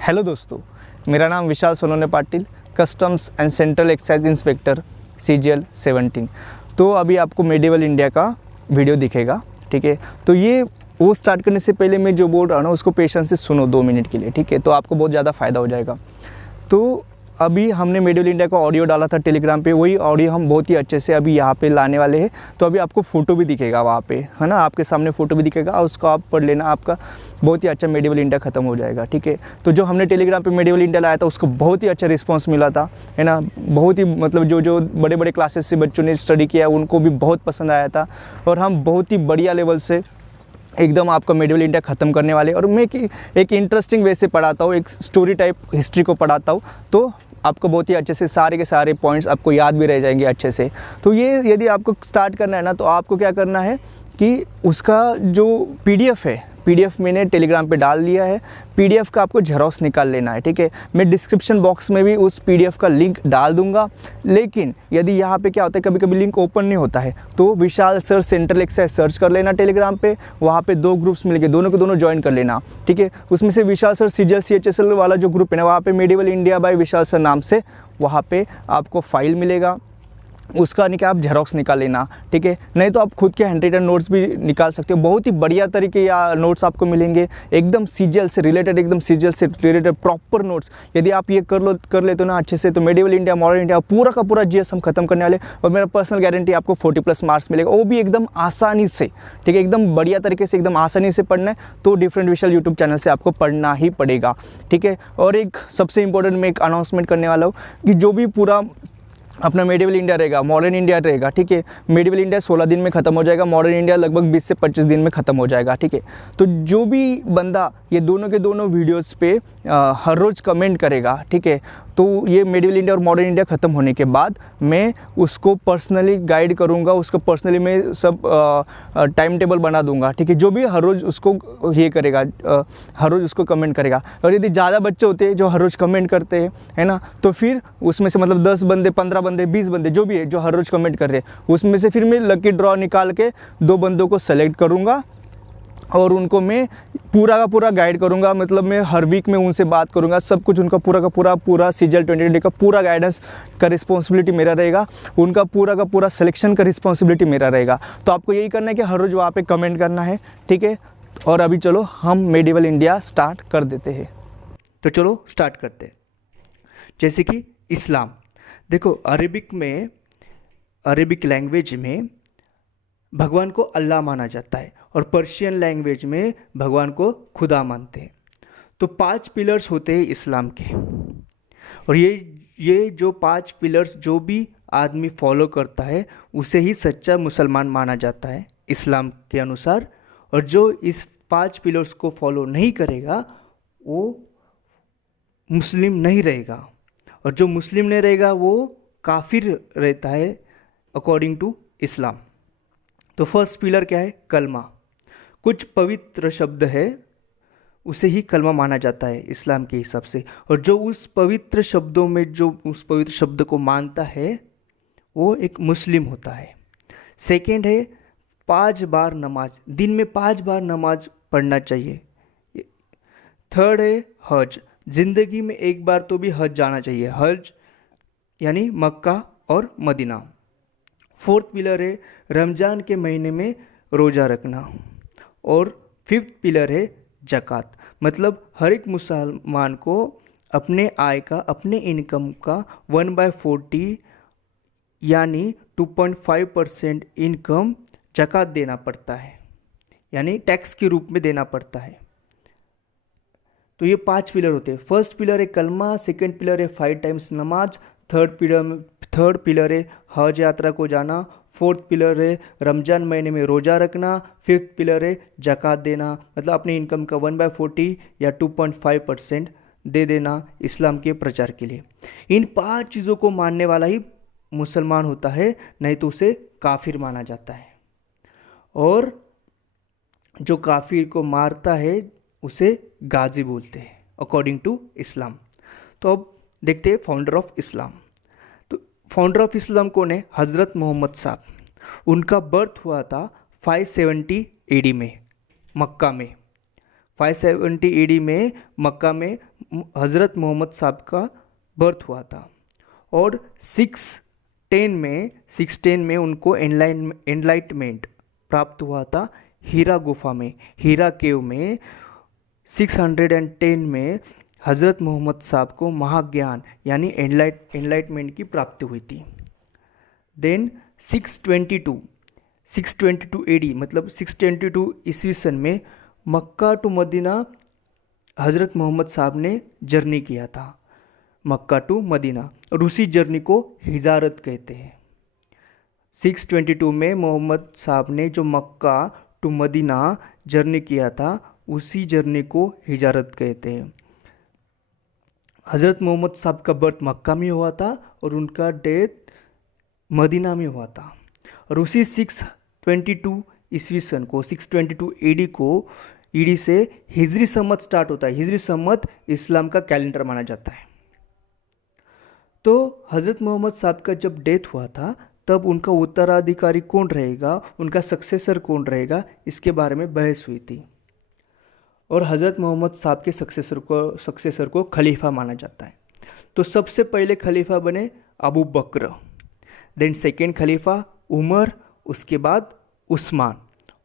Hello दोस्तों, मेरा नाम Vishal Sonone Patil, customs and central excise inspector CGL 17। तो अभी आपको मेडिवल इंडिया का वीडियो दिखेगा, ठीक है। तो ये वो स्टार्ट करने से पहले मैं जो बोल रहा हूँ ना उसको पेशेंस से सुनो 2 मिनट के लिए, ठीक है। तो आपको बहुत ज़्यादा फ़ायदा हो जाएगा। तो अभी हमने मेडिवल इंडिया का ऑडियो डाला था टेलीग्राम पे, वही ऑडियो हम बहुत ही अच्छे से अभी यहाँ पे लाने वाले हैं। तो अभी आपको फ़ोटो भी दिखेगा वहाँ पे, है ना, आपके सामने फ़ोटो भी दिखेगा और उसको आप पढ़ लेना, आपका बहुत ही अच्छा मेडिवल इंडिया ख़त्म हो जाएगा, ठीक है। तो जो हमने टेलीग्राम पे मेडिवल इंडिया लाया था उसको बहुत ही अच्छा रिस्पॉन्स मिला था, है ना। बहुत ही मतलब जो बड़े बड़े क्लासेस से बच्चों ने स्टडी किया उनको भी बहुत पसंद आया था और हम बहुत ही बढ़िया लेवल से एकदम आपका मेडिवल इंडिया ख़त्म करने वाले। और मैं एक इंटरेस्टिंग वे से पढ़ाता हूँ, एक स्टोरी टाइप हिस्ट्री को पढ़ाता हूँ, तो आपको बहुत ही अच्छे से सारे के सारे पॉइंट्स आपको याद भी रह जाएंगे अच्छे से। तो ये यदि आपको स्टार्ट करना है ना, तो आपको क्या करना है कि उसका जो PDF है, PDF मैंने टेलीग्राम पे डाल लिया है। PDF का आपको झेरॉक्स निकाल लेना है, ठीक है। मैं डिस्क्रिप्शन बॉक्स में भी उस PDF का लिंक डाल दूंगा। लेकिन यदि यहाँ पे क्या होता है, कभी कभी लिंक ओपन नहीं होता है, तो विशाल सर सेंट्रल एक्साइज सर्च कर लेना टेलीग्राम पे। वहाँ पे 2 ग्रुप्स मिलेंगे, दोनों के दोनों ज्वाइन कर लेना, ठीक है। उसमें से विशाल सर CGL CHSL वाला जो ग्रुप है ना, वहाँ पे medieval India by Vishal sir नाम से वहाँ पे आपको फाइल मिलेगा, उसका आप झेरॉक्स निकाल लेना, ठीक है। नहीं तो आप खुद के हैंड रिटन नोट्स भी निकाल सकते हो। बहुत ही बढ़िया तरीके या नोट्स आपको मिलेंगे, एकदम CGL से रिलेटेड, एकदम CGL से रिलेटेड प्रॉपर नोट्स। यदि आप ये कर लेते हो ना अच्छे से, तो मेडिवल इंडिया, मॉडर्न इंडिया पूरा का पूरा GS हम खत्म करने वाले। और मेरा पर्सनल गारंटी आपको 40+ मार्क्स मिलेगा, वो भी एकदम आसानी से, ठीक है। एकदम बढ़िया तरीके से, एकदम आसानी से पढ़ना है तो डिफरेंट विशाल यूट्यूब चैनल से आपको पढ़ना ही पड़ेगा, ठीक है। और एक सबसे इंपॉर्टेंट मैं एक अनाउंसमेंट करने वाला हूँ कि जो भी पूरा अपना मेडिवल इंडिया रहेगा, मॉडर्न इंडिया रहेगा, ठीक है। मेडिवल इंडिया 16 दिन में ख़त्म हो जाएगा, मॉडर्न इंडिया लगभग 20 से 25 दिन में ख़त्म हो जाएगा, ठीक है। तो जो भी बंदा ये दोनों के दोनों वीडियोस पे हर रोज़ कमेंट करेगा, ठीक है, तो ये मेडिवल इंडिया और मॉडर्न इंडिया ख़त्म होने के बाद मैं उसको पर्सनली गाइड करूँगा, उसको पर्सनली मैं सब टाइम टेबल बना दूंगा, ठीक है। जो भी हर रोज़ उसको ये करेगा, हर रोज़ उसको कमेंट करेगा। और यदि ज़्यादा बच्चे होते हैं जो हर रोज़ कमेंट करते हैं, है ना, तो फिर उसमें से मतलब 10 बंदे, 15 बंदे, 20 बंदे जो भी है जो हर रोज़ कमेंट कर रहे हैं, उसमें से फिर मैं लकी ड्रॉ निकाल के 2 बंदों को सेलेक्ट करूँगा और उनको मैं पूरा का पूरा गाइड करूंगा। मतलब मैं हर वीक में उनसे बात करूंगा, सब कुछ उनका पूरा का पूरा CGL 2020 का पूरा गाइडेंस का रिस्पॉन्सिबिलिटी मेरा रहेगा, उनका पूरा का पूरा सिलेक्शन का रिस्पॉन्सिबिलिटी मेरा रहेगा। तो आपको यही करना है कि हर रोज़ वहाँ पे कमेंट करना है, ठीक है। और अभी चलो हम मेडिवल इंडिया स्टार्ट कर देते हैं। तो चलो स्टार्ट करते हैं। जैसे कि इस्लाम, देखो अरेबिक लैंग्वेज में भगवान को अल्लाह माना जाता है और पर्शियन लैंग्वेज में भगवान को खुदा मानते हैं। तो 5 पिलर्स होते हैं इस्लाम के, और ये जो 5 पिलर्स जो भी आदमी फॉलो करता है उसे ही सच्चा मुसलमान माना जाता है इस्लाम के अनुसार। और जो इस 5 पिलर्स को फॉलो नहीं करेगा वो मुस्लिम नहीं रहेगा, और जो मुस्लिम नहीं रहेगा वो काफिर रहता है अकॉर्डिंग टू इस्लाम। तो फर्स्ट पिलर क्या है? कलमा। कुछ पवित्र शब्द है उसे ही कलमा माना जाता है इस्लाम के हिसाब से, और जो उस पवित्र शब्दों में जो उस पवित्र शब्द को मानता है वो एक मुस्लिम होता है। सेकेंड है 5 बार नमाज, दिन में 5 बार नमाज पढ़ना चाहिए। थर्ड है हज, जिंदगी में एक बार तो भी हज जाना चाहिए, हज यानी मक्का और मदीना। फोर्थ पिलर है रमज़ान के महीने में रोज़ा रखना। और 5th पिलर है ज़कात, मतलब हर एक मुसलमान को अपने आय का, अपने इनकम का 1/40 यानी 2.5% इनकम ज़कात देना पड़ता है, यानी टैक्स के रूप में देना पड़ता है। तो ये 5 पिलर होते हैं। फर्स्ट पिलर है कलमा, सेकंड पिलर है 5 टाइम्स नमाज, थर्ड पिलर है हज यात्रा को जाना, फोर्थ पिलर है रमज़ान महीने में रोज़ा रखना, 5th पिलर है ज़कात देना, मतलब अपनी इनकम का 1/40 या 2.5% दे देना इस्लाम के प्रचार के लिए। इन 5 चीज़ों को मानने वाला ही मुसलमान होता है, नहीं तो उसे काफिर माना जाता है। और जो काफिर को मारता है उसे गाजी बोलते हैं अकॉर्डिंग टू इस्लाम। तो अब देखते हैं फाउंडर ऑफ इस्लाम। तो फाउंडर ऑफ इस्लाम कौन है? हज़रत मोहम्मद साहब। उनका बर्थ हुआ था 570 AD में मक्का में। 570 AD में मक्का में हज़रत मोहम्मद साहब का बर्थ हुआ था। और 610 में उनको एनलाइटमेंट प्राप्त हुआ था हीरा गुफा में, हीरा केव में। 610 में हज़रत मोहम्मद साहब को महाज्ञान यानी एनलाइटमेंट की प्राप्ति हुई थी। देन 622 एडी मतलब 622 ईस्वी सन में मक्का टू मदीना हज़रत मोहम्मद साहब ने जर्नी किया था, मक्का टू मदीना, और उसी जर्नी को हिजारत कहते हैं। 622 में मोहम्मद साहब ने जो मक्का टू मदीना जर्नी किया था, उसी जर्नी को हिजारत कहते हैं। हज़रत मोहम्मद साहब का बर्थ मक्का में हुआ था और उनका डेथ मदीना में हुआ था। और उसी 622 ईस्वी सन को 622 एडी को ईडी से हिजरी सम्मत स्टार्ट होता है। हिजरी सम्मत इस्लाम का कैलेंडर माना जाता है। तो हज़रत मोहम्मद साहब का जब डेथ हुआ था तब उनका उत्तराधिकारी कौन रहेगा, उनका सक्सेसर कौन रहेगा, इसके बारे में बहस हुई थी। और हज़रत मोहम्मद साहब के सक्सेसर को खलीफा माना जाता है। तो सबसे पहले खलीफा बने अबू बकर, देन सेकेंड खलीफा उमर, उसके बाद उस्मान,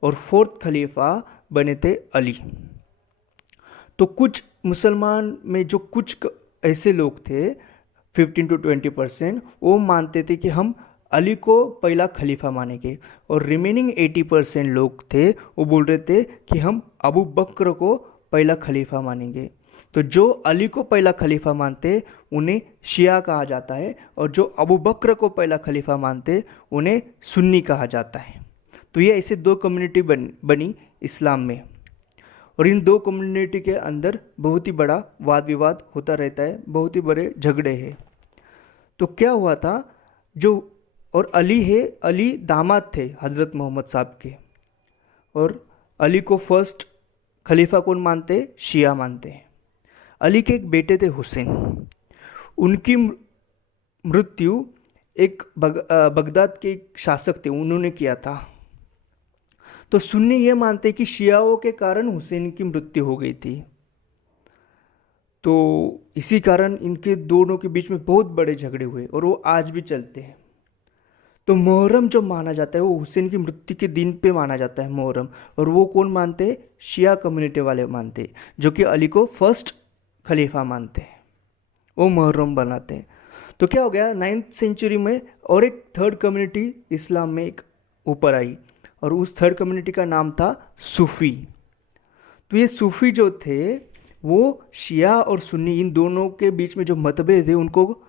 और फोर्थ खलीफा बने थे अली। तो कुछ मुसलमान में जो कुछ ऐसे लोग थे 15 to 20%, वो मानते थे कि हम अली को पहला खलीफा मानेंगे, और रिमेनिंग 80% लोग थे वो बोल रहे थे कि हम अबू बकर को पहला खलीफा मानेंगे। तो जो अली को पहला खलीफा मानते उन्हें शिया कहा जाता है, और जो अबू बकर को पहला खलीफा मानते उन्हें सुन्नी कहा जाता है। तो ये ऐसे दो कम्युनिटी बनी इस्लाम में, और इन दो कम्युनिटी के अंदर बहुत ही बड़ा वाद विवाद होता रहता है, बहुत ही बड़े झगड़े हैं। तो क्या हुआ था, जो और अली दामाद थे हज़रत मोहम्मद साहब के, और अली को फर्स्ट खलीफा कौन मानते, शिया मानते हैं। अली के एक बेटे थे हुसैन, उनकी मृत्यु एक बगदाद के एक शासक थे उन्होंने किया था। तो सुन्नी ये मानते कि शियाओं के कारण हुसैन की मृत्यु हो गई थी। तो इसी कारण इनके दोनों के बीच में बहुत बड़े झगड़े हुए, और वो आज भी चलते हैं। तो मुहर्रम जो माना जाता है वो हुसैन की मृत्यु के दिन पे माना जाता है मुहर्रम, और वो कौन मानते, शिया कम्युनिटी वाले मानते, जो कि अली को फर्स्ट खलीफा मानते हैं, वो मुहर्रम बनाते हैं। तो क्या हो गया, 9th सेंचुरी में और एक थर्ड कम्युनिटी इस्लाम में एक ऊपर आई, और उस थर्ड कम्युनिटी का नाम था सूफ़ी। तो ये सूफ़ी जो थे वो शिया और सुन्नी इन दोनों के बीच में जो मतभेद थे उनको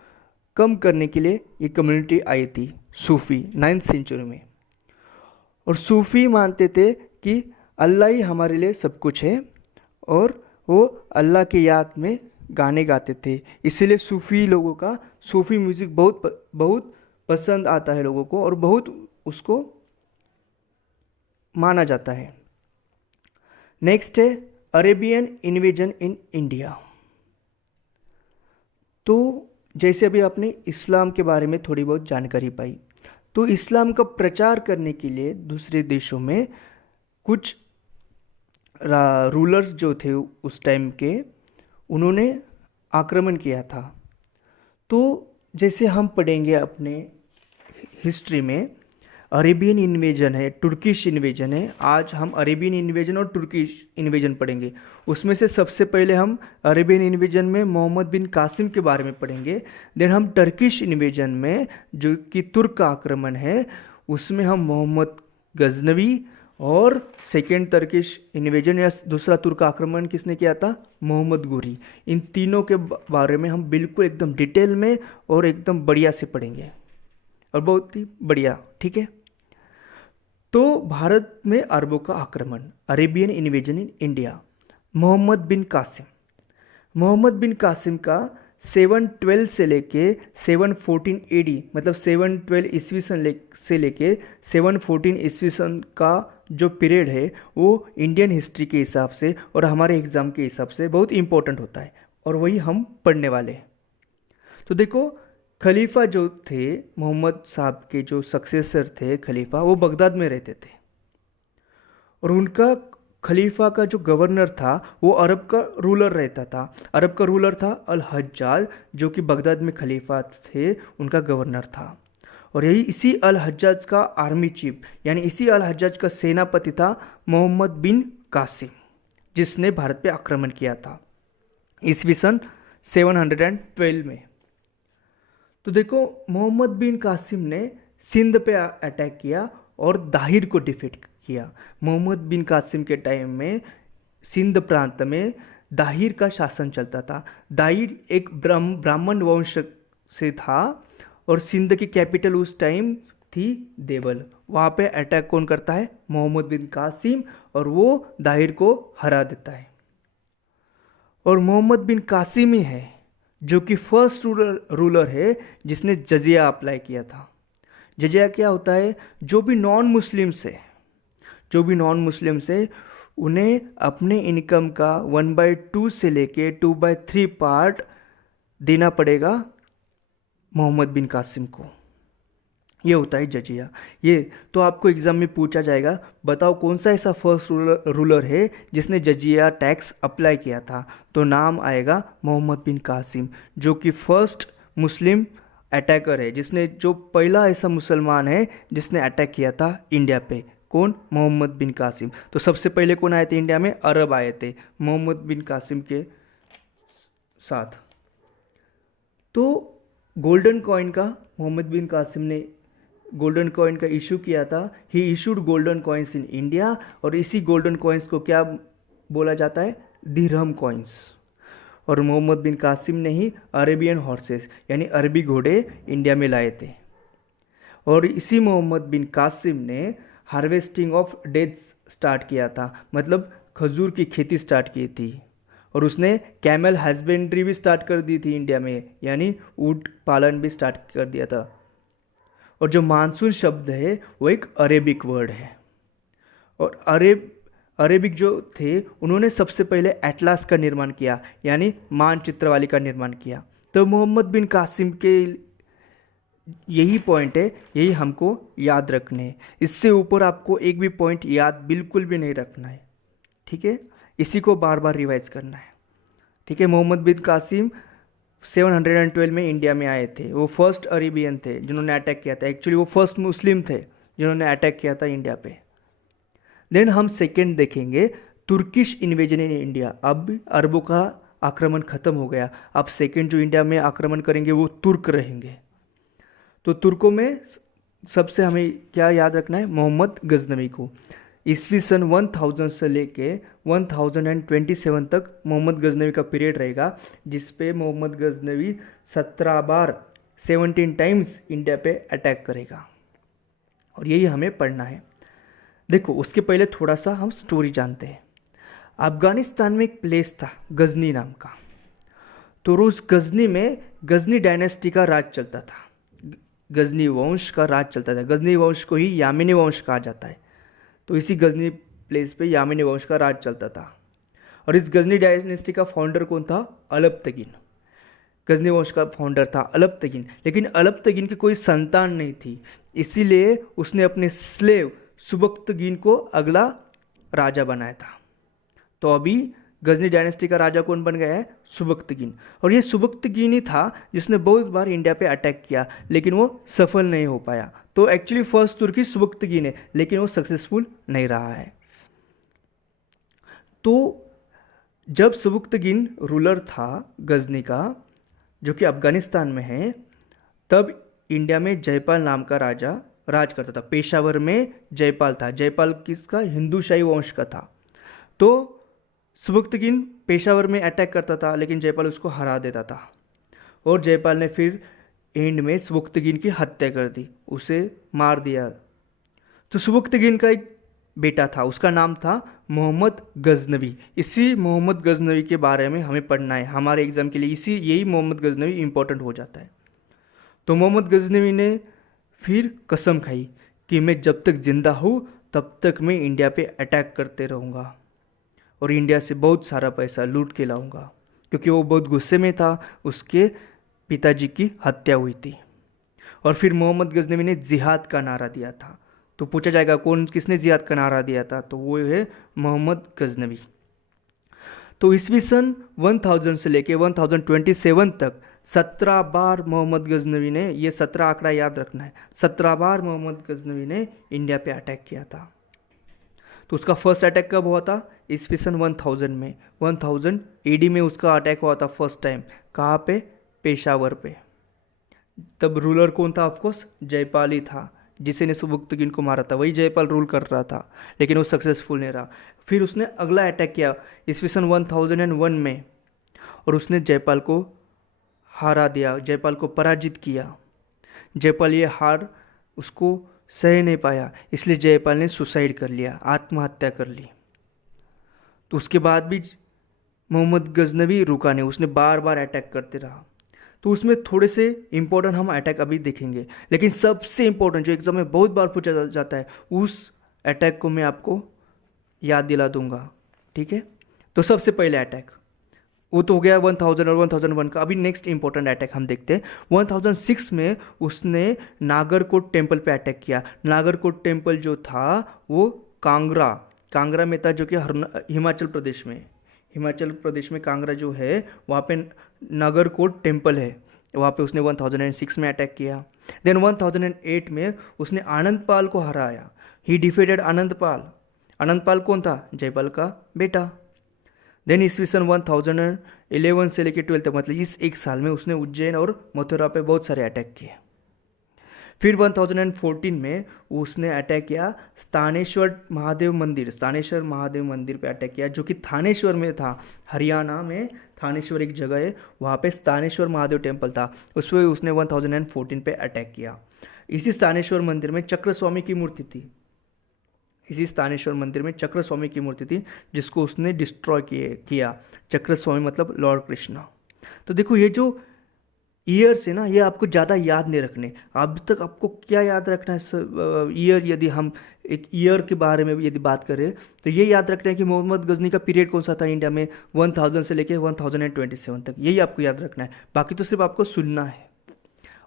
कम करने के लिए ये कम्युनिटी आई थी सूफ़ी 9th सेंचुरी में। और सूफ़ी मानते थे कि अल्लाह ही हमारे लिए सब कुछ है, और वो अल्लाह के याद में गाने गाते थे। इसीलिए सूफ़ी लोगों का सूफ़ी म्यूज़िक बहुत पसंद आता है लोगों को, और बहुत उसको माना जाता है। नेक्स्ट है अरेबियन इन्वेजन इन इंडिया। तो जैसे अभी आपने इस्लाम के बारे में थोड़ी बहुत जानकारी पाई, तो इस्लाम का प्रचार करने के लिए दूसरे देशों में कुछ रूलर्स जो थे उस टाइम के, उन्होंने आक्रमण किया था। तो जैसे हम पढ़ेंगे अपने हिस्ट्री में, अरेबियन इन्वेजन है, तुर्किश इन्वेजन है। आज हम अरेबियन इन्वेजन और तुर्किश इन्वेजन पढ़ेंगे। उसमें से सबसे पहले हम अरेबियन इन्वेजन में मोहम्मद बिन कासिम के बारे में पढ़ेंगे। देन हम टर्किश इन्वेजन में, जो कि तुर्क का आक्रमण है, उसमें हम मोहम्मद गजनवी, और सेकेंड टर्किश इन्वेजन या दूसरा तुर्क आक्रमण किसने किया था, मोहम्मद गोरी। इन तीनों के बारे में हम बिल्कुल एकदम डिटेल में और एकदम बढ़िया से पढ़ेंगे, और बहुत ही बढ़िया, ठीक है। तो भारत में अरबों का आक्रमण, Arabian invasion in India, Muhammad bin Qasim का 712 से लेके 714 एडी मतलब 712 ईस्वी सन से लेके 714 ईस्वी सन का जो पीरियड है वो इंडियन हिस्ट्री के हिसाब से और हमारे एग्ज़ाम के हिसाब से बहुत इंपॉर्टेंट होता है, और वही हम पढ़ने वाले हैं। तो देखो, खलीफा जो थे मोहम्मद साहब के, जो सक्सेसर थे खलीफा, वो बगदाद में रहते थे, और उनका खलीफा का जो गवर्नर था वो अरब का रूलर रहता था। अरब का रूलर था अल हज्जाज, जो कि बगदाद में खलीफा थे, उनका गवर्नर था। और यही इसी अल हज्जाज का आर्मी चीफ, यानी इसी अल हज्जाज का सेनापति था मोहम्मद बिन कासिम, जिसने भारत पे आक्रमण किया था ईस्वी सन 712 में। तो देखो, मोहम्मद बिन कासिम ने सिंध पे अटैक किया और दाहिर को डिफीट किया। मोहम्मद बिन कासिम के टाइम में सिंध प्रांत में दाहिर का शासन चलता था। दाहिर एक ब्राह्मण वंश से था और सिंध की कैपिटल उस टाइम थी देवल। वहाँ पे अटैक कौन करता है? मोहम्मद बिन कासिम, और वो दाहिर को हरा देता है। और मोहम्मद बिन कासिम ही है जो कि फर्स्ट रूलर है जिसने जजिया अप्लाई किया था। जजिया क्या होता है? जो भी नॉन मुस्लिम्स है उन्हें अपने इनकम का 1/2 से लेके 2/3 पार्ट देना पड़ेगा मोहम्मद बिन कासिम को। ये होता है जजिया। ये तो आपको एग्जाम में पूछा जाएगा, बताओ कौन सा ऐसा फर्स्ट रूलर है जिसने जजिया टैक्स अप्लाई किया था? तो नाम आएगा मोहम्मद बिन कासिम, जो कि फर्स्ट मुस्लिम अटैकर है, जो पहला ऐसा मुसलमान है जिसने अटैक किया था इंडिया पे। कौन? मोहम्मद बिन कासिम। तो सबसे पहले कौन आए थे इंडिया में? अरब आए थे मोहम्मद बिन कासिम के साथ। तो गोल्डन कॉइन का मोहम्मद बिन कासिम ने गोल्डन कॉइन का इशू किया था। He issued golden coins in India, और इसी गोल्डन कॉइन्स को क्या बोला जाता है? Dirham coins. और मोहम्मद बिन कासिम ने ही अरेबियन हॉर्सेस यानी अरबी घोड़े इंडिया में लाए थे। और इसी मोहम्मद बिन कासिम ने हार्वेस्टिंग ऑफ डेट्स स्टार्ट किया था, मतलब खजूर की खेती स्टार्ट की थी। और उसने कैमल हस्बेंड्री भी स्टार्ट कर दी थी इंडिया में, यानी ऊँट पालन भी स्टार्ट कर दिया था। और जो मानसून शब्द है वो एक अरेबिक वर्ड है। और अरेबिक जो थे उन्होंने सबसे पहले एटलास का निर्माण किया, यानी मानचित्र वाली का निर्माण किया। तो मोहम्मद बिन कासिम के यही पॉइंट है, यही हमको याद रखने हैं। इससे ऊपर आपको एक भी पॉइंट याद बिल्कुल भी नहीं रखना है, ठीक है? इसी को बार बार रिवाइज करना है, ठीक है? मोहम्मद बिन कासिम 712 में इंडिया में आए थे। वो फर्स्ट अरेबियन थे जिन्होंने अटैक किया था। एक्चुअली वो फर्स्ट मुस्लिम थे जिन्होंने अटैक किया था इंडिया पे। देन हम सेकेंड देखेंगे, तुर्किश इन्वेजन इन इंडिया। अब अरबों का आक्रमण खत्म हो गया, अब सेकेंड जो इंडिया में आक्रमण करेंगे वो तुर्क रहेंगे। तो तुर्कों में सबसे हमें क्या याद रखना है? मोहम्मद गजनवी को। ईस्वी सन 1000 से लेके 1027 तक मोहम्मद गजनवी का पीरियड रहेगा, जिस पे मोहम्मद गजनवी 17 टाइम्स इंडिया पे अटैक करेगा। और यही हमें पढ़ना है। देखो, उसके पहले थोड़ा सा हम स्टोरी जानते हैं। अफगानिस्तान में एक प्लेस था गजनी नाम का। तो उस गजनी में गजनी डायनेस्टी का राज चलता था, गजनी वंश का राज चलता था। गजनी वंश को ही यामिनी वंश कहा जाता है। तो इसी गजनी प्लेस पे यामिनी वंश का राज चलता था। और इस गजनी डायनेस्टी का फाउंडर कौन था? अलबतगीन। गजनी वंश का फाउंडर था अलबतगीन। लेकिन अलबतगीन की कोई संतान नहीं थी, इसीलिए उसने अपने स्लेव सुबक्तगीन को अगला राजा बनाया था। तो अभी गजनी डायनेस्टी का राजा कौन बन गया है? सुबक्तगीन। और ये सुबक्तगीन ही था जिसने बहुत बार इंडिया पे अटैक किया, लेकिन वो सफल नहीं हो पाया। तो एक्चुअली फर्स्ट तुर्की सुबक्तगीन है, लेकिन वो सक्सेसफुल नहीं रहा है। तो जब सुबक्तगीन रूलर था गजनी का, जो कि अफगानिस्तान में है, तब इंडिया में जयपाल नाम का राजा राज करता था। पेशावर में जयपाल था। जयपाल किसका? हिंदू शाही वंश का था। तो सुबक्तगीन पेशावर में अटैक करता था, लेकिन जयपाल उसको हरा देता था। और जयपाल ने फिर एंड में सुबक्तगीन की हत्या कर दी, उसे मार दिया। तो सुबक्तगीन का एक बेटा था, उसका नाम था मोहम्मद गजनवी। इसी मोहम्मद गजनवी के बारे में हमें पढ़ना है हमारे एग्जाम के लिए। यही मोहम्मद गजनवी इंपॉर्टेंट हो जाता है। तो मोहम्मद गजनवी ने फिर कसम खाई कि मैं जब तक जिंदा हूँ तब तक मैं इंडिया पे अटैक करते रहूँगा और इंडिया से बहुत सारा पैसा लूट के लाऊंगा, क्योंकि वो बहुत गुस्से में था, उसके पिताजी की हत्या हुई थी। और फिर मोहम्मद गजनवी ने जिहाद का नारा दिया था। तो पूछा जाएगा कौन किसने जिहाद का नारा दिया था, तो वो है मोहम्मद गजनवी। तो ईस्वी सन 1000 से लेके 1027 तक 17 बार मोहम्मद गजनवी ने, ये 17 आंकड़ा याद रखना है, 17 बार मोहम्मद गजनवी ने इंडिया पे अटैक किया था। तो उसका फर्स्ट अटैक कब हुआ था? ईस्वी सन 1000 में, 1000 AD में उसका अटैक हुआ था फर्स्ट टाइम। कहाँ पे? पेशावर पे। तब रूलर कौन था? ऑफकोर्स जयपाल ही था, जिसे ने सुबुक्तगिन को मारा था, वही जयपाल रूल कर रहा था, लेकिन वो सक्सेसफुल नहीं रहा। फिर उसने अगला अटैक किया ईस्वी सन 1001 में, और उसने जयपाल को हारा दिया, जयपाल को पराजित किया। जयपाल ये हार उसको सह नहीं पाया, इसलिए जयपाल ने सुसाइड कर लिया, आत्महत्या कर ली। तो उसके बाद भी मोहम्मद गजनवी रुका नहीं, उसने बार बार अटैक करते रहा। तो उसमें थोड़े से इंपॉर्टेंट हम अटैक अभी देखेंगे, लेकिन सबसे इंपॉर्टेंट जो एग्जाम में बहुत बार पूछा जाता है, उस अटैक को मैं आपको याद दिला दूंगा, ठीक है। तो सबसे पहले अटैक वो तो हो गया 1000 और 1001 का। अभी नेक्स्ट इंपॉर्टेंट अटैक हम देखते हैं। 1006 में उसने नागरकोट टेम्पल पे अटैक किया। नागरकोट टेम्पल जो था वो कांगड़ा में था, जो कि हिमाचल प्रदेश में कांगड़ा जो है वहाँ पे नागरकोट टेम्पल है, वहाँ पे उसने 1006 में अटैक किया। देन 1008 में उसने आनंदपाल को हराया। ही डिफीटेड आनंदपाल कौन था? जयपाल का बेटा। देन ईस्वी सन 1011 से लेकर 12 तक, मतलब इस एक साल में उसने उज्जैन और मथुरा पे बहुत सारे अटैक किए। फिर 1014 में उसने अटैक किया स्थानेश्वर महादेव मंदिर पे अटैक किया, जो कि थानेश्वर में था। हरियाणा में थानेश्वर एक जगह है, वहाँ पे स्थानेश्वर महादेव टेम्पल था, उस पर उसने 1014 पे अटैक किया। इसी स्थानेश्वर मंदिर में चक्रस्वामी की मूर्ति थी, जिसको उसने डिस्ट्रॉय किया। चक्रस्वामी मतलब लॉर्ड कृष्णा। तो देखो ये जो ईयर्स है ना, ये आपको ज़्यादा याद नहीं रखने। अब तक आपको क्या याद रखना है? ईयर, यदि हम एक ईयर के बारे में यदि बात करें तो ये याद रखना है कि मोहम्मद गजनी का पीरियड कौन सा था इंडिया में, 1000 से लेके 1027 तक, यही आपको याद रखना है। बाकी तो सिर्फ आपको सुनना है,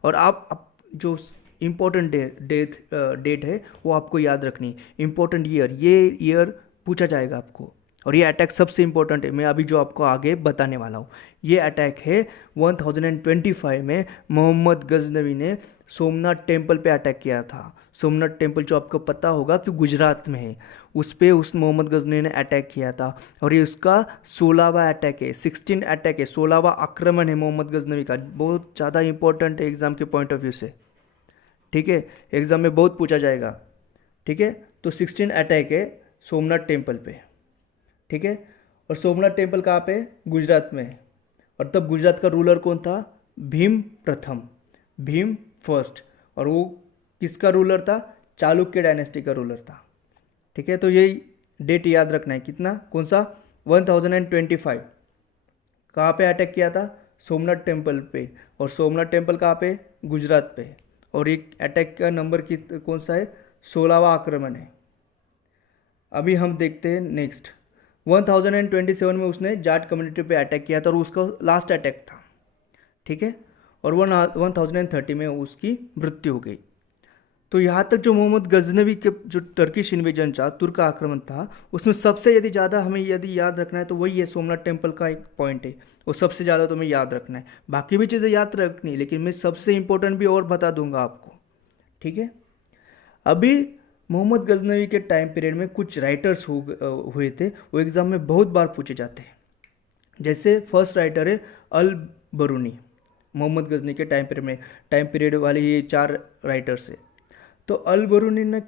और आप जो इम्पोर्टेंट डेट है वो आपको याद रखनी। इम्पोर्टेंट ईयर, ये ईयर पूछा जाएगा आपको। और ये अटैक सबसे इम्पोर्टेंट है, मैं अभी जो आपको आगे बताने वाला हूँ। ये अटैक है 1025 में मोहम्मद गजनवी ने सोमनाथ टेम्पल पे अटैक किया था। सोमनाथ टेम्पल जो आपको पता होगा कि गुजरात में है, उस पे उस मोहम्मद गजनवी ने अटैक किया था। और ये उसका 16वां अटैक है, 16 अटैक है, 16वां आक्रमण है मोहम्मद गजनवी का। बहुत ज़्यादा इंपॉर्टेंट है एग्जाम के पॉइंट ऑफ व्यू से, ठीक है, एग्जाम में बहुत पूछा जाएगा, ठीक है। तो 16 अटैक है सोमनाथ टेम्पल पे, ठीक है। और सोमनाथ टेम्पल कहाँ पे? गुजरात में। और तब गुजरात का रूलर कौन था? भीम फर्स्ट। और वो किसका रूलर था? चालुक्य डायनेस्टी का रूलर था, ठीक है। तो यही डेट याद रखना है। कितना? कौन सा? 1025। कहाँ पे अटैक किया था? सोमनाथ टेम्पल पे। और सोमनाथ टेम्पल कहाँ पे? गुजरात पे। और एक अटैक का नंबर कौन सा है? 16वां आक्रमण है। अभी हम देखते हैं नेक्स्ट। 1027 में उसने जाट कम्युनिटी पे अटैक किया था, और उसका लास्ट अटैक था, ठीक है। और 1030 में उसकी मृत्यु हो गई। तो यहाँ तक जो मोहम्मद गजनवी के जो टर्किश इन्वेजन था, तुर्क आक्रमण था, उसमें सबसे यदि ज़्यादा हमें यदि याद रखना है तो वही है सोमनाथ टेम्पल का एक पॉइंट है, वो सबसे ज़्यादा तो हमें याद रखना है। बाकी भी चीज़ें याद रखनी, लेकिन मैं सबसे इंपॉर्टेंट भी और बता दूंगा आपको, ठीक है। अभी मोहम्मद गजनवी के टाइम पीरियड में कुछ राइटर्स हुए थे, वो एग्ज़ाम में बहुत बार पूछे जाते हैं। जैसे फर्स्ट राइटर है अल बरूनी, मोहम्मद गजनी के टाइम पीरियड वाले ये 4 राइटर्स है। तो अल बरूनी ने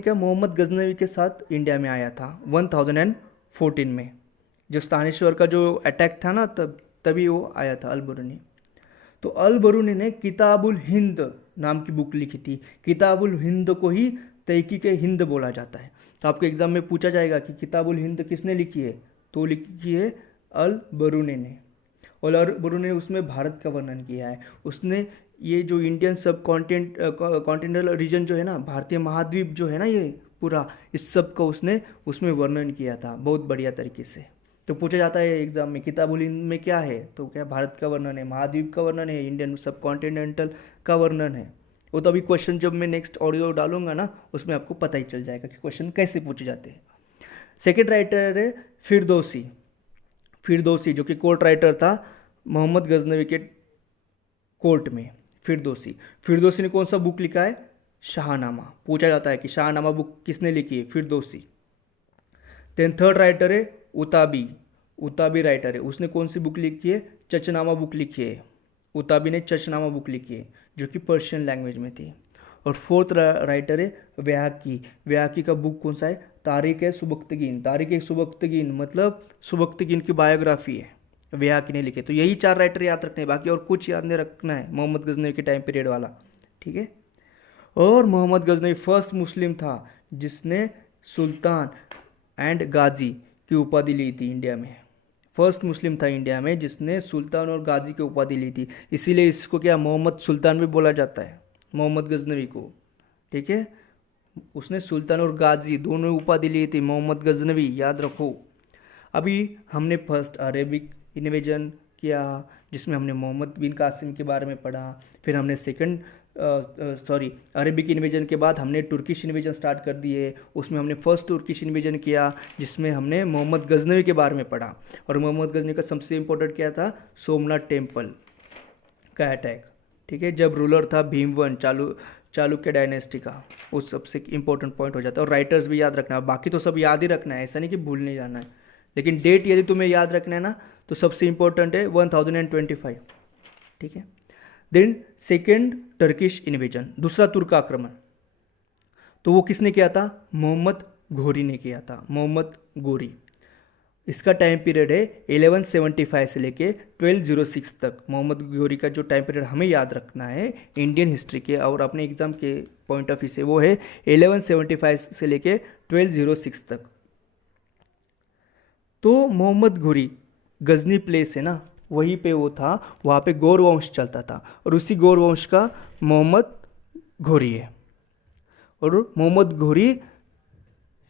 क्या मोहम्मद गजनवी के साथ इंडिया में आया था 1014 में, जो स्थानेश्वर का जो अटैक था ना, तभी वो आया था अल बरूनी। तो अल बरूनी ने किताबुल हिंद नाम की बुक लिखी थी। किताबुल हिंद को ही तहकीक हिंद बोला जाता है। तो आपको एग्जाम में पूछा जाएगा कि किताबुल हिंद किसने लिखी है, तो लिखी है अल बरूनी ने। और अल बरूनी ने उसमें भारत का वर्णन किया है। उसने ये जो इंडियन सब कॉन्टिनेंटल रीजन जो है ना, भारतीय महाद्वीप जो है ना, ये पूरा इस सब का उसने उसमें वर्णन किया था बहुत बढ़िया तरीके से। तो पूछा जाता है एग्जाम में किताबुल हिंद में क्या है, तो क्या भारत का वर्णन है, महाद्वीप का वर्णन है, इंडियन सब कॉन्टिनेंटल का वर्णन है, वो तो अभी क्वेश्चन जब मैं नेक्स्ट ऑडियो डालूंगा ना उसमें आपको पता ही चल जाएगा कि क्वेश्चन कैसे पूछे जाते हैं। सेकेंड राइटर है फिरदौसी। फिरदौसी जो कि कोर्ट राइटर था मोहम्मद गजनवी के कोर्ट में। फिरदौसी, फिरदौसी ने कौन सा बुक लिखा है? शाहनामा। पूछा जाता है कि शाहनामा बुक किसने लिखी है? फिरदौसी। देन थर्ड राइटर है उताबी। उताबी राइटर है, उसने कौन सी बुक लिखी है? चचनामा बुक लिखी है। उताबी ने चचनामा बुक लिखी है जो कि पर्शियन लैंग्वेज में थी। और फोर्थ राइटर है व्याकी। व्याकी का बुक कौन सा है? तारिक ए सुबक्तगीन। तारिक ए सुबक्तगीन मतलब सुबक्तगीन की बायोग्राफी है, व्याकी ने लिखे। तो यही 4 राइटर याद रखने हैं, बाकी और कुछ याद नहीं रखना है मोहम्मद गजनवी के टाइम पीरियड वाला, ठीक है। और मोहम्मद गजनवी फर्स्ट मुस्लिम था जिसने सुल्तान एंड गाजी की उपाधि ली थी इंडिया में। फर्स्ट मुस्लिम था इंडिया में जिसने सुल्तान और गाजी की उपाधि ली थी, इसीलिए इसको क्या मोहम्मद सुल्तान भी बोला जाता है, मोहम्मद गजनवी को, ठीक है। उसने सुल्तान और गाजी दोनों उपाधि ली थी, मोहम्मद गजनवी, याद रखो। अभी हमने फर्स्ट अरेबिक इन्वेजन किया जिसमें हमने मोहम्मद बिन कासिम के बारे में पढ़ा। फिर हमने सेकंड अरेबिक इन्वेजन के बाद हमने तुर्किश इन्वेजन स्टार्ट कर दिए, उसमें हमने फर्स्ट तुर्किश इन्वेजन किया जिसमें हमने मोहम्मद गजनवी के बारे में पढ़ा। और मोहम्मद गजनवी का सबसे इम्पोर्टेंट क्या था? सोमनाथ टेम्पल का अटैक, ठीक है, जब रूलर था भीमवन चालुक्य डायनेस्टी का, वो सबसे इम्पोर्टेंट पॉइंट हो जाता है। और राइटर्स भी याद रखना है, बाकी तो सब याद ही रखना है, ऐसा नहीं कि भूल नहीं जाना है, लेकिन डेट यदि तुम्हें याद रखना है ना तो सबसे इम्पोर्टेंट है 1025, ठीक है। देन सेकेंड टर्किश इन्वेजन, दूसरा तुर्क आक्रमण, तो वो किसने किया था? मोहम्मद घोरी ने किया था, मोहम्मद घोरी। इसका टाइम पीरियड है 1175 से लेके 1206 तक। मोहम्मद घोरी का जो टाइम पीरियड हमें याद रखना है इंडियन हिस्ट्री के और अपने एग्जाम के पॉइंट ऑफ व्यू से, वो है 1175 से लेके 1206 तक। तो मोहम्मद घोरी गजनी प्लेस है ना, वहीं पे वो था, वहाँ पे गौर वंश चलता था और उसी गौर वंश का मोहम्मद घोरी है। और मोहम्मद घोरी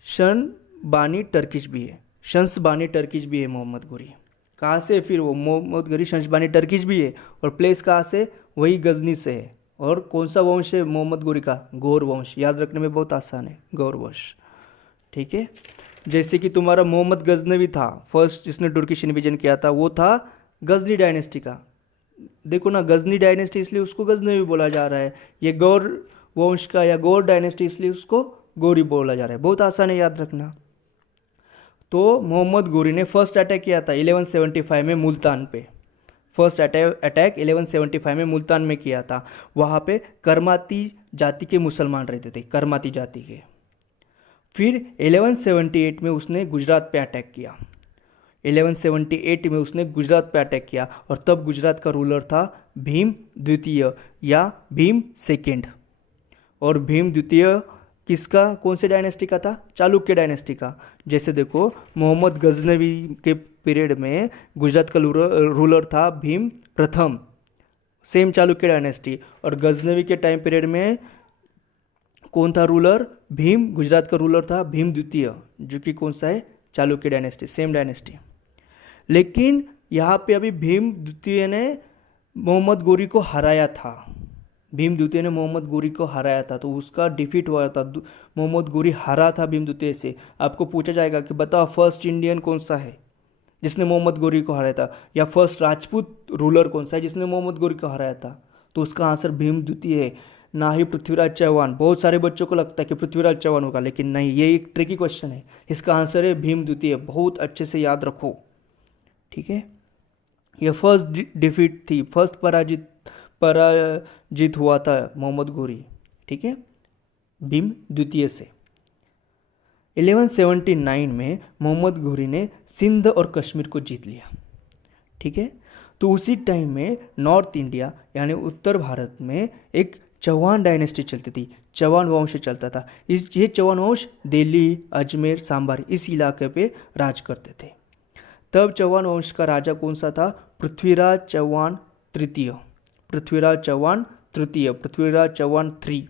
शन बानी टर्किश भी है, शंस बानी टर्किश भी है मोहम्मद घोरी। कहाँ से? फिर वो मोहम्मद घोरी शंस बानी टर्किश भी है और प्लेस कहाँ से? वही गजनी से है। और कौन सा वंश है मोहम्मद घोरी का? गौर वंश। याद रखने में बहुत आसान है, गौर वंश, ठीक है। जैसे कि तुम्हारा मोहम्मद गजनवी था फर्स्ट जिसने तुर्किश इन्वेजन किया था, वो था गजनी डायनेस्टी का। देखो ना, गजनी डायनेस्टी इसलिए उसको गजनवी बोला जा रहा है, ये गौर वंश का या गौर डायनेस्टी इसलिए उसको गौरी बोला जा रहा है। बहुत आसान है याद रखना। तो मोहम्मद घोरी ने फर्स्ट अटैक किया था 1175 में मुल्तान पे। फर्स्ट अटैक 1175 में मुल्तान में किया था। वहाँ पे करमाती जाति के मुसलमान रहते थे, करमाती जाति के। फिर 1178 में उसने गुजरात पे अटैक किया। 1178 में उसने गुजरात पे अटैक किया और तब गुजरात का रूलर था भीम द्वितीय या भीम सेकेंड। और भीम द्वितीय किसका, कौन से डायनेस्टी का था? चालुक्य डायनेस्टी का। जैसे देखो मोहम्मद गजनवी के पीरियड में गुजरात का रूलर था भीम प्रथम, सेम चालुक्य डायनेस्टी। और गजनवी के टाइम पीरियड में कौन था रूलर? भीम। गुजरात का रूलर था भीम द्वितीय, जो कि कौन सा है? Chalukya dynasty, same dynasty. लेकिन यहाँ पे अभी भीम द्वितीय ने मोहम्मद घोरी को हराया था। भीम द्वितीय ने मोहम्मद घोरी को हराया था, तो उसका डिफीट हुआ था। मोहम्मद घोरी हारा था भीम द्वितीय से। आपको पूछा जाएगा कि बताओ फर्स्ट इंडियन कौन सा है जिसने मोहम्मद घोरी को हराया था, या फर्स्ट राजपूत रूलर कौन सा है जिसने मोहम्मद घोरी को हराया था? तो उसका आंसर भीम द्वितीय है, ना ही पृथ्वीराज चौहान। बहुत सारे बच्चों को लगता है कि पृथ्वीराज चौहान होगा, लेकिन नहीं, ये एक ट्रिकी क्वेश्चन है। इसका आंसर है भीम द्वितीय। बहुत अच्छे से याद रखो, ठीक है। यह फर्स्ट डिफीट थी, फर्स्ट पराजित हुआ था मोहम्मद घोरी, ठीक है, भीम द्वितीय से। 1179 में मोहम्मद घोरी ने सिंध और कश्मीर को जीत लिया, ठीक है। तो उसी टाइम में नॉर्थ इंडिया यानी उत्तर भारत में एक चौहान डायनेस्टी चलती थी, चौहान वंश चलता था। ये चौहान वंश दिल्ली, अजमेर, सांबार इस इलाके पे राज करते थे। तब चौहान वंश का राजा कौन सा था? पृथ्वीराज चौहान तृतीय, पृथ्वीराज चौहान तृतीय, पृथ्वीराज चौहान 3,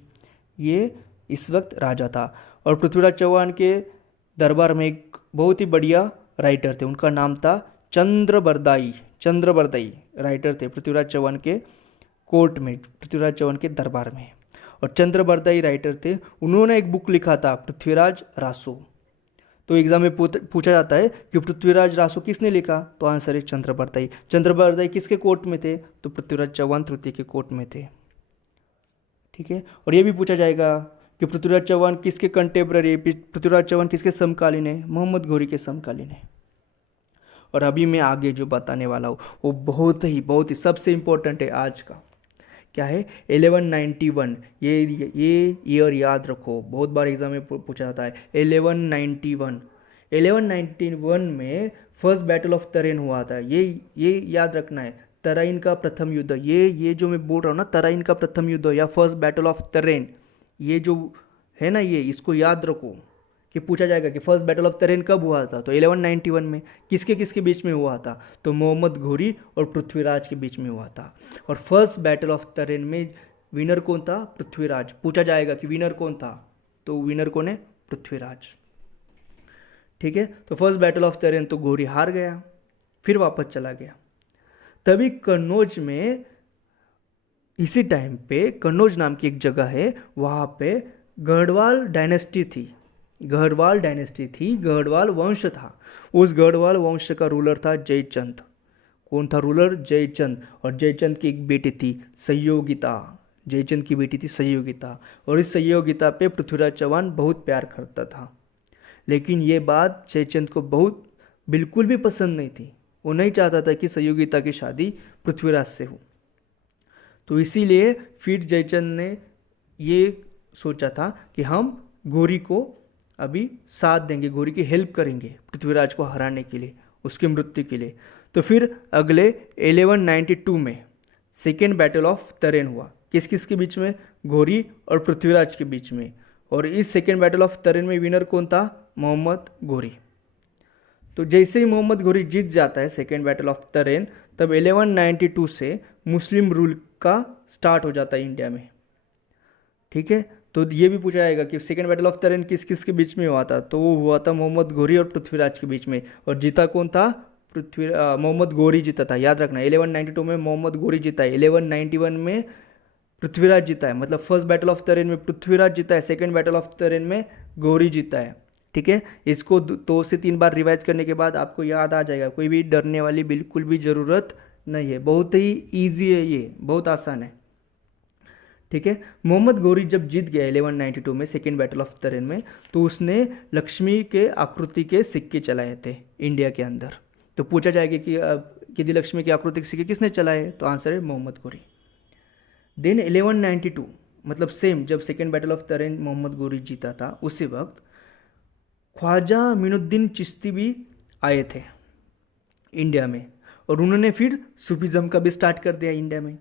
ये इस वक्त राजा था। और पृथ्वीराज चौहान के दरबार में एक बहुत ही बढ़िया राइटर थे, उनका नाम था चंद्रबरदाई। चंद्रबरदाई राइटर थे पृथ्वीराज चौहान के कोर्ट में, पृथ्वीराज चौहान के दरबार में। और चंद्र बरदाई राइटर थे, उन्होंने एक बुक लिखा था पृथ्वीराज रासो। तो एग्जाम में पूछा जाता है कि पृथ्वीराज रासो किसने लिखा, तो आंसर है चंद्र बरदाई। चंद्र बरदाई किसके कोर्ट में थे, तो पृथ्वीराज चौहान तृतीय के कोर्ट में थे। ठीक है, और ये भी पूछा जाएगा कि पृथ्वीराज चौहान किसके कंटेम्प्ररी, पृथ्वीराज चौहान किसके समकालीन है, मोहम्मद घोरी के समकालीन है। और अभी मैं आगे जो बताने वाला हूँ वो बहुत ही सबसे इम्पोर्टेंट है आज का। क्या है, 1191। ये ईयर याद रखो, बहुत बार एग्जाम में पूछा जाता है। 1191 में फर्स्ट बैटल ऑफ तराइन हुआ था। ये याद रखना है, तराइन का प्रथम युद्ध। ये जो मैं बोल रहा हूँ ना, तराइन का प्रथम युद्ध या फर्स्ट बैटल ऑफ तराइन, ये जो है ना, ये इसको याद रखो कि पूछा जाएगा कि फर्स्ट बैटल ऑफ तराइन कब हुआ था, तो 1191 में। किसके किसके बीच में हुआ था, तो मोहम्मद घोरी और पृथ्वीराज के बीच में हुआ था। और फर्स्ट बैटल ऑफ तराइन में विनर कौन था, पृथ्वीराज। पूछा जाएगा कि विनर कौन था, तो विनर कौन है, पृथ्वीराज। ठीक है, तो फर्स्ट बैटल ऑफ तराइन तो घोरी हार गया, फिर वापस चला गया। तभी कन्नौज में, इसी टाइम पे कन्नौज नाम की एक जगह है, वहाँ पे गढ़वाल डायनेस्टी थी, गढ़वाल वंश था। उस गढ़वाल वंश का रूलर था जयचंद। कौन था रूलर, जयचंद। और जयचंद की एक बेटी थी संयोगिता, और इस संयोगिता पे पृथ्वीराज चौहान बहुत प्यार करता था। लेकिन ये बात जयचंद को बिल्कुल भी पसंद नहीं थी। वो नहीं चाहता था कि संयोगिता की शादी पृथ्वीराज से हो। तो इसीलिए फिर जयचंद ने ये सोचा था कि हम घोरी को अभी साथ देंगे, घोरी की हेल्प करेंगे पृथ्वीराज को हराने के लिए, उसकी मृत्यु के लिए। तो फिर अगले 1192 में सेकेंड बैटल ऑफ तराइन हुआ। किस किस के बीच में, घोरी और पृथ्वीराज के बीच में। और इस सेकेंड बैटल ऑफ तराइन में विनर कौन था, मोहम्मद घोरी। तो जैसे ही मोहम्मद घोरी जीत जाता है सेकेंड बैटल ऑफ तराइन, तब 1192 से मुस्लिम रूल का स्टार्ट हो जाता है इंडिया में। ठीक है, तो ये भी पूछा जाएगा कि सेकेंड बैटल ऑफ तराइन किस किस के बीच में हुआ था, तो वो हुआ था मोहम्मद घोरी और पृथ्वीराज के बीच में। और जीता कौन था, मोहम्मद घोरी जीता था। याद रखना, 1192 में मोहम्मद घोरी जीता है, 1191 में पृथ्वीराज जीता है। मतलब फर्स्ट बैटल ऑफ तराइन में पृथ्वीराज जीता है, सेकेंड बैटल ऑफ तराइन में घोरी जीता है। ठीक है, इसको 2 से 3 बार रिवाइज करने के बाद आपको याद आ जाएगा। कोई भी डरने वाली बिल्कुल भी ज़रूरत नहीं है, बहुत ही ईजी है, ये बहुत आसान है। ठीक है, मोहम्मद घोरी जब जीत गया 1192 में सेकेंड बैटल ऑफ तराइन में, तो उसने लक्ष्मी के आकृति के सिक्के चलाए थे इंडिया के अंदर। तो पूछा जाएगा कि लक्ष्मी के आकृति के सिक्के किसने चलाए, तो आंसर है मोहम्मद घोरी। देन 1192 मतलब सेम, जब second battle of Tarain Mohammad Ghori जीता था, उसी वक्त ख्वाजा मीनुद्दीन चिश्ती भी आए थे इंडिया में, और उन्होंने फिर सूफीज़म का भी स्टार्ट कर दिया इंडिया में।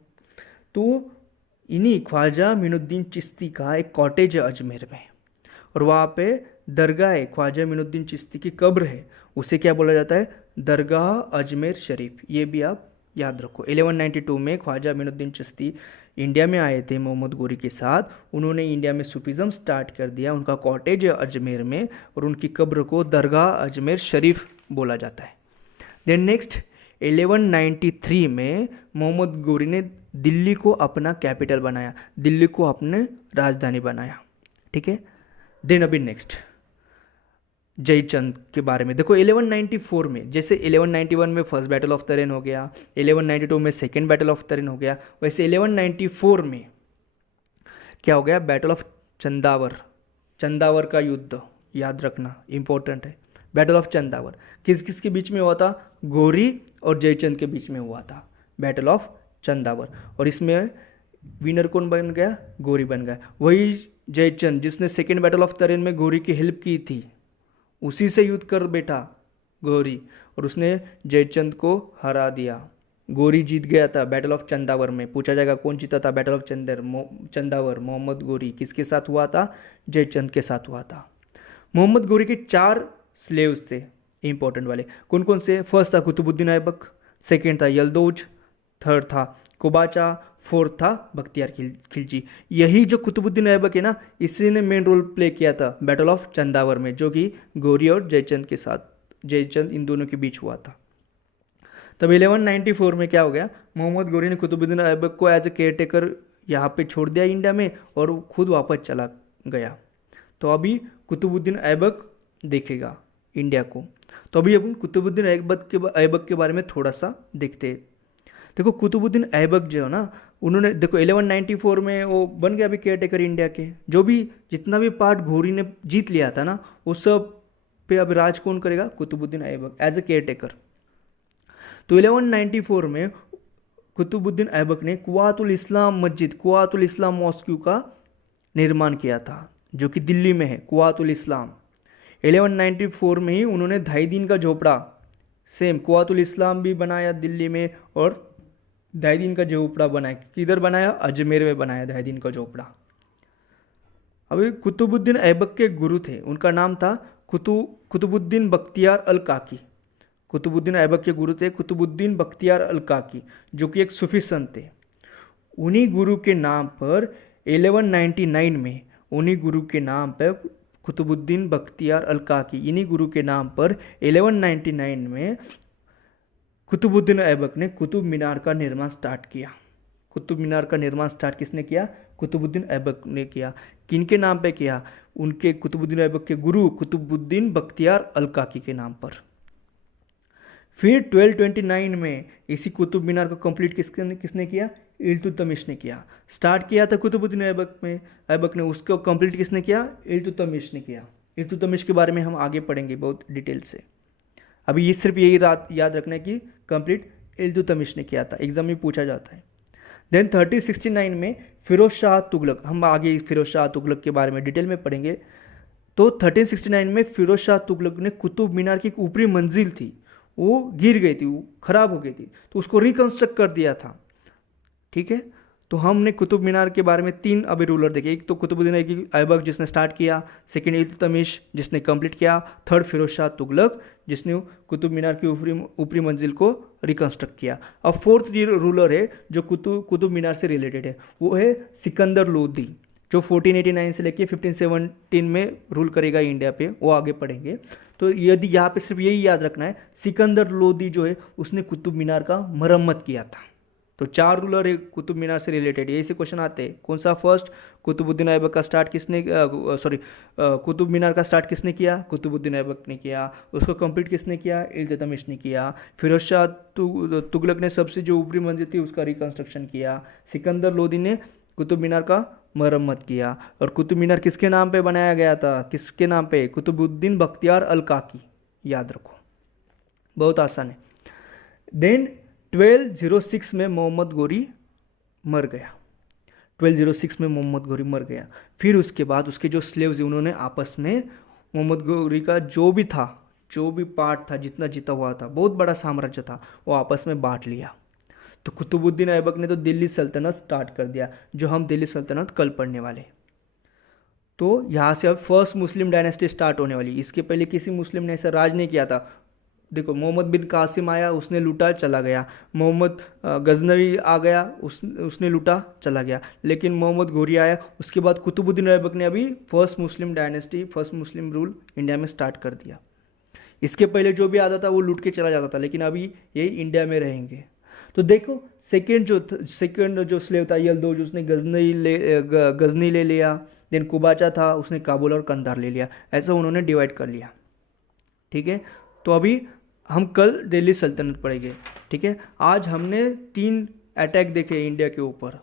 तो इन्हीं ख्वाजा मीनुद्दीन चिश्ती का एक कॉटेज है अजमेर में, और वहाँ पे दरगाह है, ख्वाजा मीनुद्दीन चिश्ती की कब्र है, उसे क्या बोला जाता है, दरगाह अजमेर शरीफ। ये भी आप याद रखो। 1192 में ख्वाजा मीनुद्दीन चिश्ती इंडिया में आए थे मोहम्मद घोरी के साथ। उन्होंने इंडिया में सूफीज़म स्टार्ट कर दिया। उनका कॉटेज है अजमेर में, और उनकी कब्र को दरगाह अजमेर शरीफ बोला जाता है। देन नेक्स्ट 1193 में मोहम्मद घोरी ने दिल्ली को अपना कैपिटल बनाया, दिल्ली को अपने राजधानी बनाया। ठीक है, देन अभी नेक्स्ट जयचंद के बारे में देखो। 1194 में, जैसे 1191 में फर्स्ट बैटल ऑफ तराइन हो गया, 1192 में सेकेंड बैटल ऑफ तराइन हो गया, वैसे 1194 में क्या हो गया, बैटल ऑफ चंदावर का युद्ध। याद रखना, इंपॉर्टेंट है। बैटल ऑफ चंदावर किस किस के बीच में हुआ था, घोरी और जयचंद के बीच में हुआ था बैटल ऑफ चंदावर। और इसमें विनर कौन बन गया, घोरी बन गया। वही जयचंद जिसने सेकेंड बैटल ऑफ तराइन में घोरी की हेल्प की थी, उसी से युद्ध कर बैठा घोरी, और उसने जयचंद को हरा दिया। घोरी जीत गया था बैटल ऑफ चंदावर में। पूछा जाएगा कौन जीता था बैटल ऑफ चंदावर, मोहम्मद घोरी। किसके साथ हुआ था, जयचंद के साथ हुआ था। मोहम्मद घोरी के 4 स्लेव्स थे इंपॉर्टेंट वाले। कौन कौन से, फर्स्ट था कुतुबुद्दीन ऐबक, सेकेंड था यलदौज, थर्ड था कुबाचा, फोर्थ था बख्तियार खिलजी। यही जो कुतुबुद्दीन ऐबक है ना, इसी ने मेन रोल प्ले किया था बैटल ऑफ चंदावर में, जो कि घोरी और जयचंद इन दोनों के बीच हुआ था। तब 1194 में क्या हो गया, मोहम्मद घोरी ने कुतुबुद्दीन ऐबक को एज ए केयर टेकर यहाँ पे छोड़ दिया इंडिया में और वो खुद वापस चला गया। तो अभी कुतुबुद्दीन ऐबक देखेगा इंडिया को। तो अभी अपन कुतुबुद्दीन ऐबक के बारे में थोड़ा सा देखते हैं। देखो कुतुबुद्दीन ऐबक जो है ना, उन्होंने देखो 1194 में वो बन गया अभी केयर टेकर इंडिया के। जो भी जितना भी पार्ट घोरी ने जीत लिया था ना, वो सब पे अब राज कौन करेगा? Qutubuddin Aibak as a caretaker. तो 1194 में कुतुबुद्दीन ऐबक ने कुव्वातुल इस्लाम मस्जिद, कुव्वातुल इस्लाम मॉस्क्यू का निर्माण किया था, जो कि दिल्ली में है, कुव्वातुल इस्लाम। 1194 में ही उन्होंने 2.5 दिन का झोपड़ा, सेम कुव्वातुल इस्लाम भी बनाया दिल्ली में, और 2.5 दिन का झोपड़ा बनाया। किधर बनाया? अजमेर में बनाया 2.5 दिन का झोपड़ा। अभी कुतुबुद्दीन ऐबक के गुरु थे, उनका नाम था कुतुबुद्दीन बख्तियार अल काकी। कुतुबुद्दीन ऐबक के गुरु थे कुतुबुद्दीन बख्तियार अल काकी, जो कि एक सूफी संत थे। उन्हीं गुरु के नाम पर 1199 में, उन्हीं गुरु के नाम पर कुतुबुद्दीन बख्तियार अल काकी, इन्हीं गुरु के नाम पर 1199 में कुतुबुद्दीन ऐबक ने कुतुब मीनार का निर्माण स्टार्ट किया। कुतुब मीनार का निर्माण स्टार्ट किसने किया? कुतुबुद्दीन ऐबक ने किया। किनके नाम पे किया? उनके कुतुबुद्दीन ऐबक के गुरु कुतुबुद्दीन बख्तियार अल काकी के नाम पर। फिर 1229 में इसी कुतुब मीनार को कंप्लीट किसने किया? इल्तुतमिश ने किया। स्टार्ट किया था कुतुबुद्दीन ऐबक ने, उसको कंप्लीट किसने किया? इल्तुतमिश ने किया। इल्तुतमिश के बारे में हम आगे पढ़ेंगे बहुत डिटेल से। अभी ये सिर्फ यही याद रखना है कि कंप्लीट इल्तुतमिश ने किया था, एग्जाम में पूछा जाता है। देन 1369 में फिरोज शाह तुगलक, हम आगे फिरोज शाह तुगलक के बारे में डिटेल में पढ़ेंगे। तो 1369 में फिरोज शाह तुगलक ने कुतुब मीनार की एक ऊपरी मंजिल थी, वो गिर गई थी, वो खराब हो गई थी, तो उसको रिकंस्ट्रक्ट कर दिया था। ठीक है, तो हमने कुतुब मीनार के बारे में 3 अभी रूलर देखे। एक तो कुतुबुद्दीन ऐबक जिसने स्टार्ट किया, सेकंड इल्तुतमिश जिसने कंप्लीट किया, थर्ड फिरोज शाह तुगलक जिसने कुतुब मीनार की ऊपरी मंजिल को रिकंस्ट्रक्ट किया। अब फोर्थ रूलर है जो कुतुब मीनार से रिलेटेड है, वो है सिकंदर लोदी, जो 1489 से लेके 1517 में रूल करेगा इंडिया पे, वो आगे पढ़ेंगे। तो यदि यहाँ पे सिर्फ यही याद रखना है, सिकंदर लोदी जो है उसने कुतुब मीनार का मरम्मत किया था। तो 4 रूलर है कुतुब मीनार से रिलेटेड, यही से क्वेश्चन आते हैं। कौन सा? फर्स्ट, कुतुबुद्दीन ऐबक का स्टार्ट किसने, कुतुब मीनार का स्टार्ट किसने किया? कुतुबुद्दीन ऐबक ने किया। उसको कंप्लीट किसने किया? इल्तुतमिश ने किया। फिरोज शाह तुगलक ने सबसे जो ऊपरी मंजिल थी उसका रिकंस्ट्रक्शन किया। सिकंदर लोदी ने कुतुब मीनार का मरम्मत किया। और कुतुब मीनार किसके नाम पे बनाया गया था? किसके नाम पे? कुतुबुद्दीन बख्तियार अल काकी, याद रखो, बहुत आसान है। देन 1206 में मोहम्मद गोरी मर गया। 1206 में मोहम्मद गोरी मर गया। फिर उसके बाद उसके जो स्लेव्स उन्होंने आपस में मोहम्मद गोरी का जो भी था, जो भी पार्ट था, जितना जीता हुआ था, बहुत बड़ा साम्राज्य था, वो आपस में बांट लिया। तो कुतुबुद्दीन ऐबक ने तो दिल्ली सल्तनत स्टार्ट कर दिया, जो हम दिल्ली सल्तनत कल पढ़ने वाले। तो यहाँ से अब फर्स्ट मुस्लिम डायनेस्टी स्टार्ट होने वाली। इसके पहले किसी मुस्लिम ने ऐसा राज नहीं किया था। देखो, मोहम्मद बिन कासिम आया, उसने लूटा, चला गया। मोहम्मद गजनवी आ गया, उसने लूटा, चला गया। लेकिन मोहम्मद घोरी आया, उसके बाद कुतुबुद्दीन ऐबक ने अभी first Muslim dynasty, first Muslim rule India में स्टार्ट कर दिया। इसके पहले जो भी आता था वो लूट के चला जाता था, लेकिन अभी यही इंडिया में रहेंगे। तो देखो, सेकेंड जो स्लेव था यलदौज, उसने गजनी ले लिया। देन कुबाचा था, उसने काबुल और कंधार ले लिया। ऐसा उन्होंने डिवाइड कर लिया। ठीक है, तो अभी हम कल दिल्ली सल्तनत पढ़ेंगे। ठीक है, आज हमने 3 अटैक देखे इंडिया के ऊपर।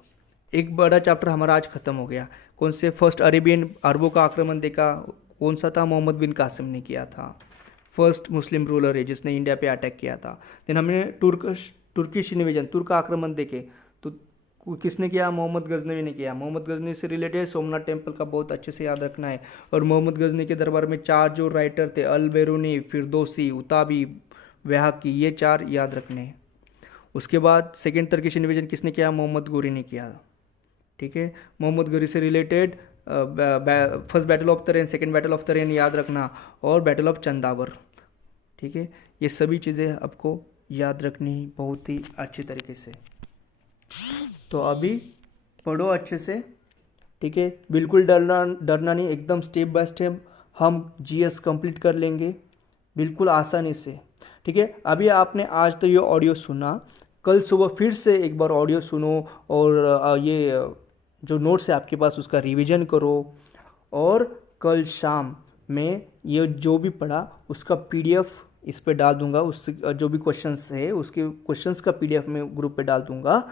एक बड़ा चैप्टर हमारा आज खत्म हो गया। कौन से? फर्स्ट अरबों का आक्रमण देखा, कौन सा था? मोहम्मद बिन कासिम ने किया था, फर्स्ट मुस्लिम रूलर है जिसने इंडिया पे अटैक किया था। देन हमने तुर्किश इन्वेजन, तुर्क आक्रमण देखे, तो किसने किया? मोहम्मद गजनवी ने किया। मोहम्मद गजनवी से रिलेटेड सोमनाथ टेम्पल का बहुत अच्छे से याद रखना है। और मोहम्मद गजनवी के दरबार में 4 जो राइटर थे, अल बेरूनी, फिरदौसी, उताबी, वहाकी, ये 4 याद रखने हैं। उसके बाद सेकेंड तुर्किश इन्वेजन किसने किया? मोहम्मद गोरी ने किया। ठीक है, मोहम्मद गोरी से रिलेटेड फर्स्ट बैटल ऑफ तरेन, सेकेंड बैटल ऑफ तरेन याद रखना, और बैटल ऑफ चंदावर। ठीक है, ये सभी चीज़ें आपको याद रखनी बहुत ही अच्छे तरीके से। तो अभी पढ़ो अच्छे से। ठीक है, बिल्कुल डरना नहीं, एकदम स्टेप बाय स्टेप हम जीएस कंप्लीट कर लेंगे बिल्कुल आसानी से। ठीक है, अभी आपने आज तो ये ऑडियो सुना, कल सुबह फिर से एक बार ऑडियो सुनो और ये जो नोट्स है आपके पास उसका रिवीजन करो, और कल शाम में ये जो भी पढ़ा उसका पीडीएफ इस पे डाल दूंगा, उस जो भी क्वेश्चंस है उसके क्वेश्चंस का पीडीएफ में ग्रुप पे डाल दूंगा,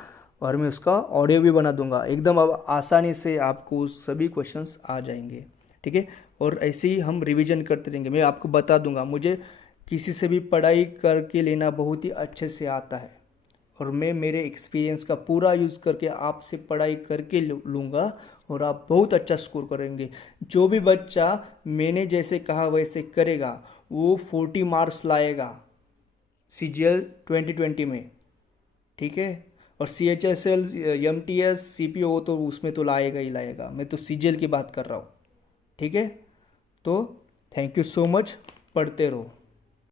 और मैं उसका ऑडियो भी बना दूंगा। एकदम अब आसानी से आपको सभी क्वेश्चंस आ जाएंगे, ठीक है। और ऐसे ही हम रिवीजन करते रहेंगे। मैं आपको बता दूंगा, मुझे किसी से भी पढ़ाई करके लेना बहुत ही अच्छे से आता है, और मैं मेरे एक्सपीरियंस का पूरा यूज़ करके आपसे पढ़ाई करके लूँगा, और आप बहुत अच्छा स्कोर करेंगे। जो भी बच्चा मैंने जैसे कहा वैसे करेगा वो 40 मार्क्स लाएगा CGL 2020 में, ठीक है। और CHSL, MTS, CPO तो उसमें तो लाएगा ही लाएगा, मैं तो CGL की बात कर रहा हूँ, ठीक है। तो थैंक यू सो मच, पढ़ते रहो।